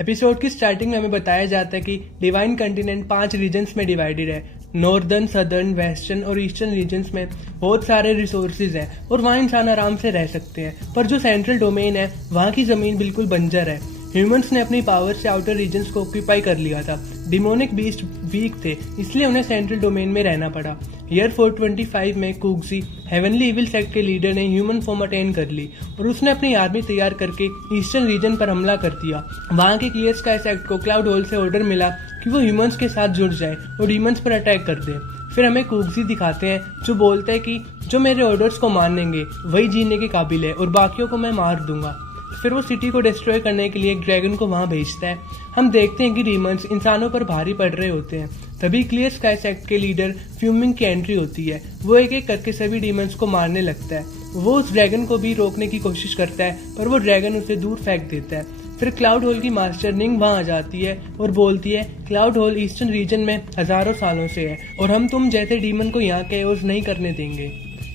Episode की starting में हमें बताया जाता है कि डिवाइन कंटिनेंट 5 रीजन्स में डिवाइडेड है। नॉर्दर्न, सदर्न, वेस्टर्न और ईस्टर्न रीजन्स में बहुत सारे रिसोर्सेज हैं और वहाँ इंसान आराम से रह सकते हैं। पर जो सेंट्रल डोमेन है वहाँ की जमीन बिल्कुल बंजर है। ह्यूमंस ने अपनी पावर से आउटर रीजन्स को ऑक्यूपाई कर लिया था। डिमोनिक बीस्ट वीक थे, इसलिए उन्हें सेंट्रल डोमेन में रहना पड़ा। ईयर 425 में कुक्सी, हेवनली इविल सेक्ट के लीडर, ने ह्यूमन फॉर्म अटेन कर ली और उसने अपनी आर्मी तैयार करके ईस्टर्न रीजन पर हमला कर दिया। वहाँ के क्लियर स्काई सेक्ट को क्लाउड होल से ऑर्डर मिला कि वो ह्यूमंस के साथ जुड़ जाए और ह्यूमंस पर अटैक कर दे। फिर हमें कुक्सी दिखाते हैं जो बोलते हैं कि जो मेरे ऑर्डर्स को मानेंगे वही जीने के काबिल है और बाकियों को मैं मार दूंगा। फिर वो सिटी को डिस्ट्रॉय करने के लिए एक ड्रैगन को वहां भेजता है। हम देखते हैं कि डीमंस इंसानों पर भारी पड़ रहे होते हैं। तभी क्लियर स्काई सेक्ट के लीडर फ्यूमिंग की एंट्री होती है। वो एक एक करके सभी डीमंस को मारने लगता है। वो उस ड्रैगन को भी रोकने की कोशिश करता है पर वो ड्रैगन उसे दूर फेंक देता है। फिर क्लाउड होल की मास्टर निंग वहां आ जाती है और बोलती है क्लाउड होल ईस्टर्न रीजन में हजारों सालों से है और हम तुम जैसे डीमन को यहाँ केओस नहीं करने देंगे।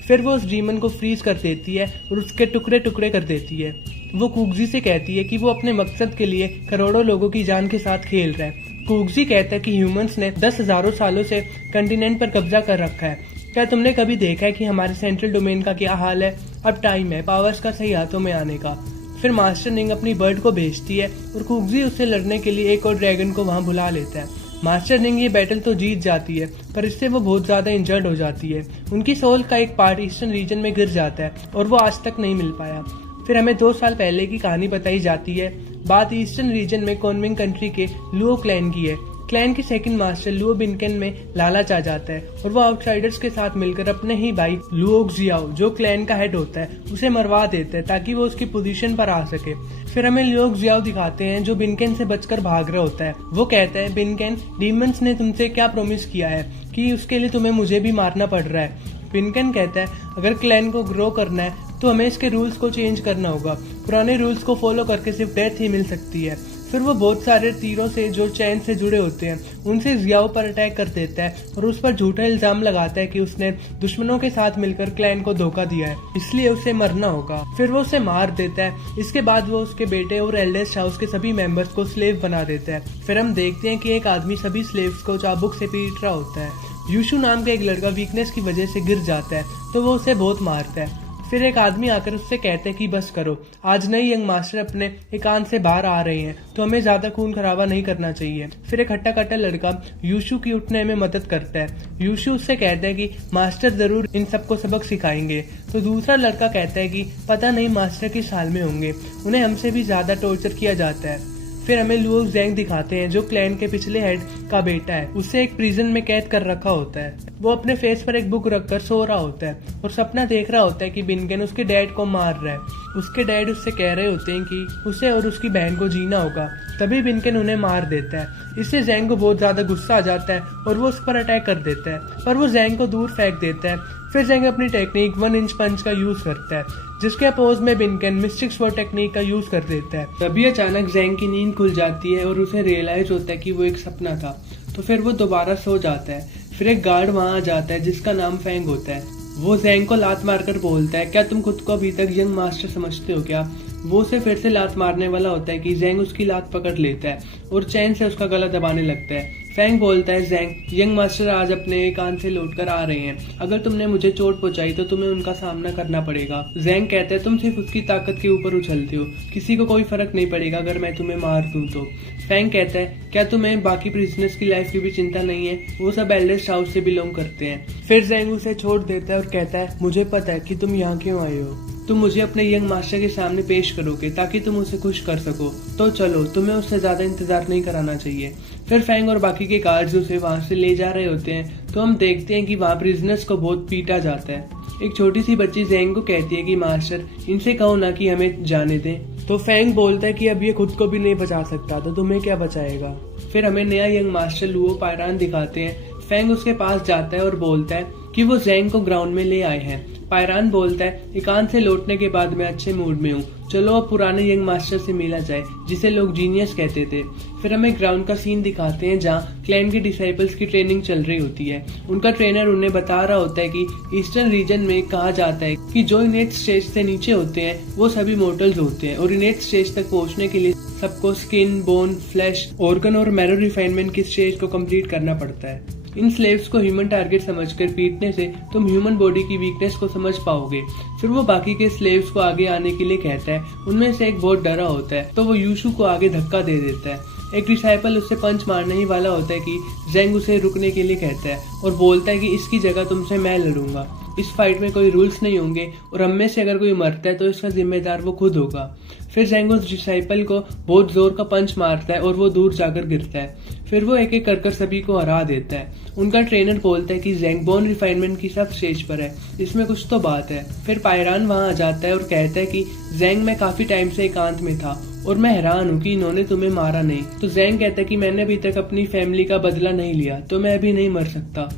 फिर वो उस डीमन को फ्रीज कर देती है और उसके टुकड़े टुकड़े कर देती है। वो कुक्सी से कहती है कि वो अपने मकसद के लिए करोड़ों लोगों की जान के साथ खेल रहा है। कुक्सी कहता है कि ह्यूमंस ने 10,000 सालों से कंटिनेंट पर कब्जा कर रखा है। क्या तुमने कभी देखा है कि हमारे सेंट्रल डोमेन का क्या हाल है? अब टाइम है पावर्स का सही हाथों में आने का। फिर मास्टर निंग अपनी बर्ड को भेजती है और कुक्सी उससे लड़ने के लिए एक और ड्रैगन को वहां बुला लेता है। मास्टर निंग ये बैटल तो जीत जाती है पर इससे वो बहुत ज्यादा इंजर्ड हो जाती है। उनकी सोल का एक पार्ट ईस्टर्न रीजन में गिर जाता है और वो आज तक नहीं मिल पाया। फिर हमें 2 साल पहले की कहानी बताई जाती है। बात ईस्टर्न रीजन में कॉन्विंग कंट्री के लुओ क्लैन की है। क्लैन के सेकंड मास्टर लुओ बिनकेन में लालच आ जाता है और वो आउटसाइडर्स के साथ मिलकर अपने ही भाई लुओ जियाओ, जो क्लैन का हेड होता है, उसे मरवा देता है ताकि वो उसकी पोजीशन पर आ सके। फिर हमें लुओ जियाओ दिखाते हैं जो बिनकेन से बचकर भाग रहा होता है। वो कहता है बिनकेन, डीमंस ने तुमसे क्या प्रॉमिस किया है कि उसके लिए तुम्हें मुझे भी मारना पड़ रहा है। बिनकेन कहता है अगर क्लैन को ग्रो करना है तो हमें इसके रूल्स को चेंज करना होगा। पुराने रूल्स को फॉलो करके सिर्फ डेथ ही मिल सकती है। फिर वो बहुत सारे तीरों से जो चैन से जुड़े होते हैं उनसे जियाओ पर अटैक कर देता है और उस पर झूठा इल्जाम लगाता है कि उसने दुश्मनों के साथ मिलकर क्लैन को धोखा दिया है, इसलिए उसे मरना होगा। फिर वो उसे मार देता है। इसके बाद वो उसके बेटे और एल्डेस्ट हाउस के सभी मेंबर्स को स्लेव बना देता है। फिर हम देखते हैं कि एक आदमी सभी स्लेव्स को चाबुक से पीट रहा होता है। यूशु नाम का एक लड़का वीकनेस की वजह से गिर जाता है तो वो उसे बहुत मारता है। फिर एक आदमी आकर उससे कहते हैं कि बस करो, आज नई यंग मास्टर अपने एकांत से बाहर आ रहे हैं तो हमें ज्यादा खून खराबा नहीं करना चाहिए। फिर एक हट्टा कट्टा लड़का यूशु की उठने में मदद करता है। यूशु उससे कहता है कि मास्टर जरूर इन सबको सबक सिखाएंगे। तो दूसरा लड़का कहता है कि पता नहीं मास्टर किस हाल में होंगे, उन्हें हमसे भी ज्यादा टॉर्चर किया जाता है। फिर हमें लुओ ज़ेंग दिखाते हैं जो क्लैन के पिछले हेड का बेटा है। उसे एक प्रिजन में कैद कर रखा होता है। वो अपने फेस पर एक बुक रखकर सो रहा होता है और सपना देख रहा होता है कि बिनकेन उसके डैड को मार रहा है। उसके डैड उससे कह रहे होते हैं कि उसे और उसकी बहन को जीना होगा। तभी बिनकेन उन्हें मार देता है। इससे ज़ेंग को बहुत ज्यादा गुस्सा आ जाता है और वो उस पर अटैक कर देता है पर वो ज़ेंग को दूर फेंक देता है। फिर ज़ेंग अपनी टेक्निक 1 इंच पंच का यूज करता है जिसके अपोज में बिनकेन मिस्टिक स्वॉर्ड टेक्निक का यूज कर देता है। तभी अचानक ज़ेंग की नींद खुल जाती है और उसे रियलाइज होता है कि वो एक सपना था। तो फिर वो दोबारा सो जाता है। फिर एक गार्ड वहां आ जाता है जिसका नाम फेंग होता है। वो ज़ेंग को लात मारकर बोलता है क्या तुम खुद को अभी तक यंग मास्टर समझते हो क्या? वो उसे फिर से लात मारने वाला होता है कि ज़ेंग उसकी लात पकड़ लेता है और चैन से उसका गला दबाने लगता है। फेंग बोलता है ज़ेंग, यंग मास्टर आज अपने एकांत से लौटकर आ रहे हैं। अगर तुमने मुझे चोट पहुंचाई तो तुम्हें उनका सामना करना पड़ेगा। ज़ेंग कहता है तुम सिर्फ उसकी ताकत के ऊपर उछलते हो, किसी को कोई फर्क नहीं पड़ेगा अगर मैं तुम्हें मार दूं तो। फेंग कहता है क्या तुम्हें बाकी प्रिजनर्स की लाइफ की भी चिंता नहीं है? वो सब एल्डेस्ट हाउस से बिलोंग करते हैं। फिर ज़ेंग उसे छोड़ देता है और कहता है मुझे पता है कि तुम यहाँ क्यों आए हो। तुम मुझे अपने यंग मास्टर के सामने पेश करोगे ताकि तुम उसे खुश कर सको। तो चलो, तुम्हें उससे ज्यादा इंतजार नहीं कराना चाहिए। फिर फेंग और बाकी के गार्ड्स उसे वहां से ले जा रहे होते हैं तो हम देखते हैं कि वहां प्रिजनर्स को बहुत पीटा जाता है। एक छोटी सी बच्ची ज़ेंग को कहती है कि मास्टर इनसे कहो ना कि हमें जाने दें। तो फेंग बोलता है कि अब ये खुद को भी नहीं बचा सकता तो तुम्हें क्या बचाएगा। फिर हमें नया यंग मास्टर लुओ पायरान दिखाते हैं। फेंग उसके पास जाता है और बोलता है कि वो ज़ेंग को ग्राउंड में ले आए हैं। पायरान बोलता है एकांत से लौटने के बाद मैं अच्छे मूड में हूँ, चलो अब पुराने यंग मास्टर से मिला जाए जिसे लोग जीनियस कहते थे। फिर हमें ग्राउंड का सीन दिखाते हैं जहाँ क्लैन के डिसाइपल्स की ट्रेनिंग चल रही होती है। उनका ट्रेनर उन्हें बता रहा होता है कि ईस्टर्न रीजन में कहा जाता है कि जो इनेट स्टेज से नीचे होते हैं वो सभी मोर्टल्स होते हैं और इनेट स्टेज तक पहुंचने के लिए सबको स्किन, बोन, फ्लैश, ऑर्गन और मैरो रिफाइनमेंट की स्टेज को कंप्लीट करना पड़ता है। इन स्लेव्स को ह्यूमन टारगेट समझकर पीटने से तुम ह्यूमन बॉडी की वीकनेस को समझ पाओगे। फिर वो बाकी के स्लेव्स को आगे आने के लिए कहता है। उनमें से एक बहुत डरा होता है तो वो यूशु को आगे धक्का दे देता है। एक डिसाइपल उससे पंच मारने ही वाला होता है कि जेंग उसे रुकने के लिए कहता है और बोलता है कि इसकी जगह तुमसे मैं लड़ूंगा। इस फाइट में कोई रूल्स नहीं होंगे और हम में से अगर कोई मरता है तो इसका जिम्मेदार वो खुद होगा। फिर जेंग उस डिसाइपल को बहुत जोर का पंच मारता है और वो दूर जाकर गिरता है। फिर वो एक एक कर सभी को हरा देता है। उनका ट्रेनर बोलता है कि जेंग बोन रिफाइनमेंट की सब स्टेज पर है, इसमें कुछ तो बात है। फिर पायरान वहां आ जाता है और कहता है कि जेंग मैं काफी टाइम से एकांत में था और मैं हैरान हूँ कि इन्होंने तुम्हें मारा नहीं। तो जेंग कहता है कि मैंने अभी तक अपनी फैमिली का बदला नहीं लिया तो मैं अभी नहीं मर सकता।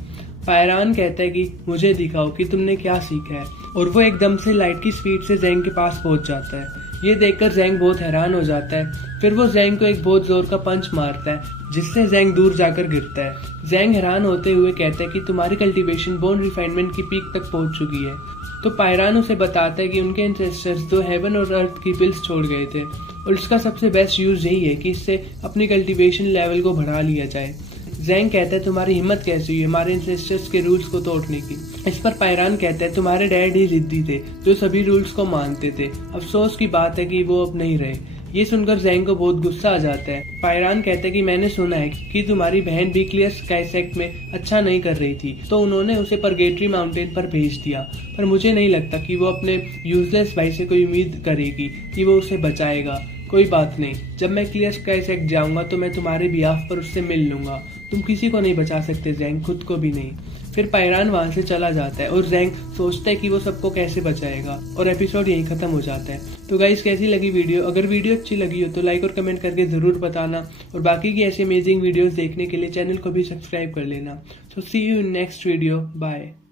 पायरान कहता है कि मुझे दिखाओ कि तुमने क्या सीखा है और वो एकदम से लाइट की स्पीड से जेंग के पास पहुंच जाता है। ये देखकर जेंग बहुत हैरान हो जाता है। फिर वो जेंग को एक बहुत जोर का पंच मारता है जिससे जेंग दूर जाकर गिरता है। जेंग हैरान होते हुए कहता है कि तुम्हारी कल्टीवेशन बोन रिफाइनमेंट की पीक तक पहुंच चुकी है। तो पायरान उसे बताता है कि उनके एंसेस्टर्स तो हेवन और अर्थ की पिल्स छोड़ गए थे और इसका सबसे बेस्ट यूज यही है कि इससे अपनी कल्टीवेशन लेवल को बढ़ा लिया जाए। जेंग कहता है तुम्हारी हिम्मत कैसी हुई हमारे एंसेस्टर्स के रूल्स को तोड़ने की। इस पर पायरान कहता है तुम्हारे डैड ही जिद्दी थे जो सभी रूल्स को मानते थे, अफसोस की बात है कि वो अब नहीं रहे। ये सुनकर जेंग को बहुत गुस्सा आ जाता है। पायरान कहता है कि मैंने सुना है कि तुम्हारी बहन भी क्लियर स्काई सेक्ट में अच्छा नहीं कर रही थी तो उन्होंने उसे परगेटरी माउंटेन पर भेज दिया, पर मुझे नहीं लगता कि वो अपने यूजलेस भाई से कोई उम्मीद करेगी कि वो उसे बचाएगा। कोई बात नहीं, जब मैं क्लियर स्काई सेक्ट जाऊंगा तो मैं तुम्हारे बिहाफ पर उससे मिल लूंगा। तुम किसी को नहीं बचा सकते जेंग, खुद को भी नहीं। फिर पायरान वहां से चला जाता है और जेंग सोचता है कि वो सबको कैसे बचाएगा और एपिसोड यहीं खत्म हो जाता है। तो गाइस कैसी लगी वीडियो? अगर वीडियो अच्छी लगी हो तो लाइक और कमेंट करके जरूर बताना और बाकी की ऐसी अमेजिंग वीडियोस देखने के लिए चैनल को भी सब्सक्राइब कर लेना। So see you in next video, bye.